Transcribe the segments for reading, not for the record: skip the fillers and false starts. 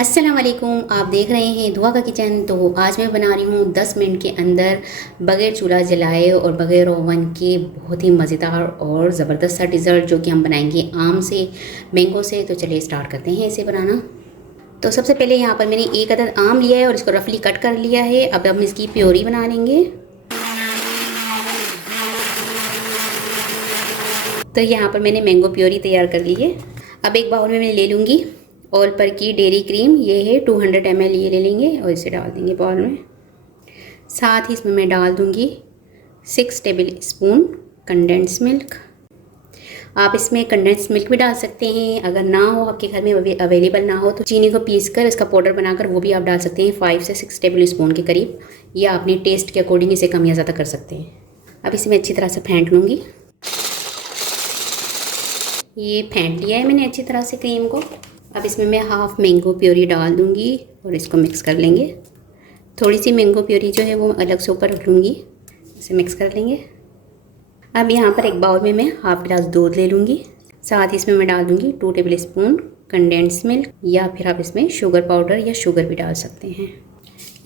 अस्सलाम वालेकुम। आप देख रहे हैं दुआ का किचन। तो आज मैं बना रही हूँ 10 मिनट के अंदर बग़ैर चूल्हा जलाए और बग़ैर ओवन के बहुत ही मज़ेदार और ज़बरदस्त सा डिज़र्ट, जो कि हम बनाएंगे आम से, मैंगो से। तो चलिए स्टार्ट करते हैं इसे बनाना। तो सबसे पहले यहाँ पर मैंने एक अदद आम लिया है और इसको रफली कट कर लिया है। अब हम इसकी प्योरी बना लेंगे। तो यहाँ पर मैंने मैंगो प्योरी तैयार कर ली है। अब एक बाउल में मैं ले लूँगी ऑल पर की डेयरी क्रीम। ये है 200 ml, ये ले लेंगे और इसे डाल देंगे बाउल में। साथ ही इसमें मैं डाल दूँगी 6 टेबल स्पून कंडेंस मिल्क। आप इसमें कंडेंस मिल्क भी डाल सकते हैं। अगर ना हो, आपके घर में अवेलेबल ना हो, तो चीनी को पीस कर इसका पाउडर बनाकर वो भी आप डाल सकते हैं, 5 से 6 टेबल स्पून के करीब, या अपने टेस्ट के अकॉर्डिंग इसे कम या ज़्यादा कर सकते हैं। अब इसे मैं अच्छी तरह से फेंट लूँगी। ये फेंट लिया है मैंने अच्छी तरह से क्रीम को। अब इसमें मैं हाफ़ मैंगो प्योरी डाल दूँगी और इसको मिक्स कर लेंगे। थोड़ी सी मैंगो प्योरी जो है वो अलग से ऊपर रख लूँगी, इसे मिक्स कर लेंगे। अब यहाँ पर एक बाउल में मैं हाफ़ गिलास दूध ले लूँगी। साथ ही इसमें मैं डाल दूँगी 2 टेबल स्पून कंडेंस मिल्क, या फिर आप इसमें शुगर पाउडर या शुगर भी डाल सकते हैं।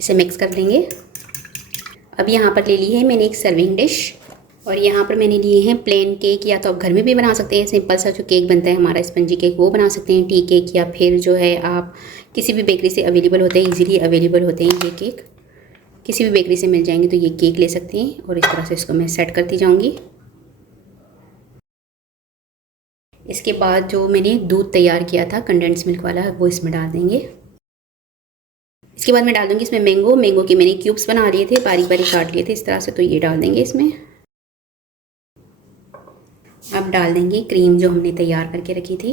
इसे मिक्स कर लेंगे। अब यहाँ पर ले ली है मैंने एक सर्विंग डिश, और यहाँ पर मैंने लिए हैं प्लेन केक, या तो आप घर में भी बना सकते हैं। सिंपल सा जो केक बनता है हमारा स्पंजी केक, वो बना सकते हैं, टी केक, या फिर जो है आप किसी भी बेकरी से अवेलेबल होते हैं, इजीली अवेलेबल होते हैं ये केक, किसी भी बेकरी से मिल जाएंगे, तो ये केक ले सकते हैं। और इस तरह से इसको मैं सेट करती जाऊँगी। इसके बाद जो मैंने दूध तैयार किया था कंडेंस मिल्क वाला, वो इसमें डाल देंगे। इसके बाद मैं डाल दूँगी इसमें मैंगो के मैंने क्यूब्स बना लिए थे, बारीक बारीक काट लिए थे इस तरह से, तो ये डाल देंगे इसमें। अब डाल देंगे क्रीम जो हमने तैयार करके रखी थी,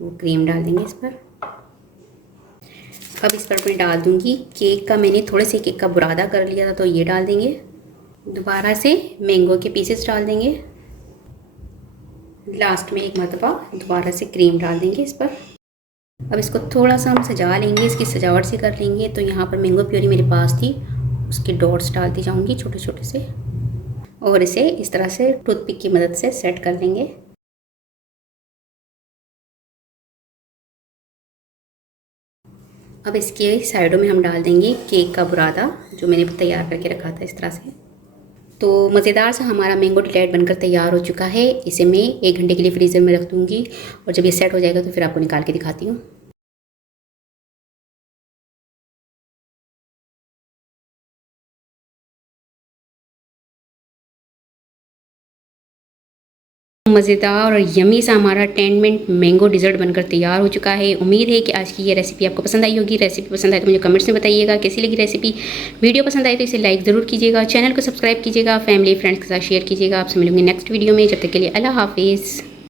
वो क्रीम डाल देंगे इस पर। अब इस पर मैं डाल दूंगी केक का, मैंने थोड़े से केक का बुरादा कर लिया था, तो ये डाल देंगे। दोबारा से मैंगो के पीसेस डाल देंगे। लास्ट में एक मरतबा दोबारा से क्रीम डाल देंगे इस पर। अब इसको थोड़ा सा हम सजा लेंगे, इसकी सजावट से कर लेंगे। तो यहाँ पर मैंगो प्योरी मेरे पास थी, उसके डॉट्स डालती जाऊँगी छोटे छोटे से, और इसे इस तरह से टूथपिक की मदद से सेट कर लेंगे। अब इसके साइडों में हम डाल देंगे केक का बुरादा जो मैंने तैयार करके रखा था इस तरह से। तो मज़ेदार सा हमारा मैंगो डिलाइट बनकर तैयार हो चुका है। इसे मैं 1 घंटे के लिए फ्रीज़र में रख दूँगी, और जब ये सेट हो जाएगा तो फिर आपको निकाल के दिखाती हूँ। मज़ेदार और यमी सा हमारा 10 मिनट मैंगो डिज़र्ट बनकर तैयार हो चुका है। उम्मीद है कि आज की ये रेसिपी आपको पसंद आई होगी। रेसिपी पसंद आए तो मुझे कमेंट्स में बताइएगा कैसी लगी रेसिपी। वीडियो पसंद आए तो इसे लाइक ज़रूर कीजिएगा, चैनल को सब्सक्राइब कीजिएगा, फैमिली फ्रेंड्स के साथ शेयर कीजिएगा। आपसे मिलूंगी नेक्स्ट वीडियो में। जब तक के लिए अल्लाह हाफिज़।